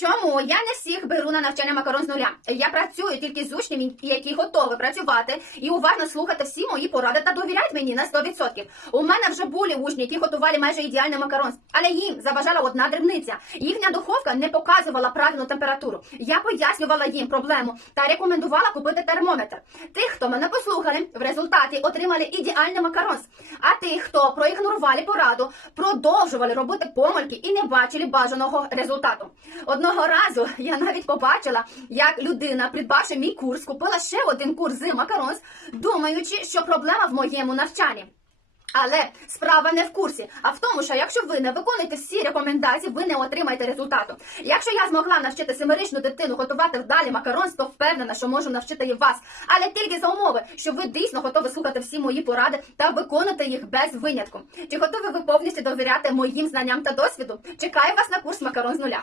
Чому я не всіх беру на навчання макарон з нуля? Я працюю тільки з учнями, які готові працювати і уважно слухати всі мої поради та довіряють мені на 100%. У мене вже були учні, які готували майже ідеальний макарон, але їм заважала одна дрібниця. Їхня духовка не показувала правильну температуру. Я пояснювала їм проблему та рекомендувала купити термометр. Тих, хто мене послухали, в результаті отримали ідеальний макарон. А тих, хто проігнорували пораду, продовжували робити помилки і не бачили бажаного результату. Одного разу я навіть побачила, як людина, придбавши мій курс, купила ще один курс з макаронс, думаючи, що проблема в моєму навчанні. Але справа не в курсі, а в тому, що якщо ви не виконуєте всі рекомендації, ви не отримаєте результату. Якщо я змогла навчити семирічну дитину готувати вдалі макарон, то впевнена, що можу навчити і вас. Але тільки за умови, що ви дійсно готові слухати всі мої поради та виконувати їх без винятку. Чи готові ви повністю довіряти моїм знанням та досвіду? Чекаю вас на курс макарон з нуля.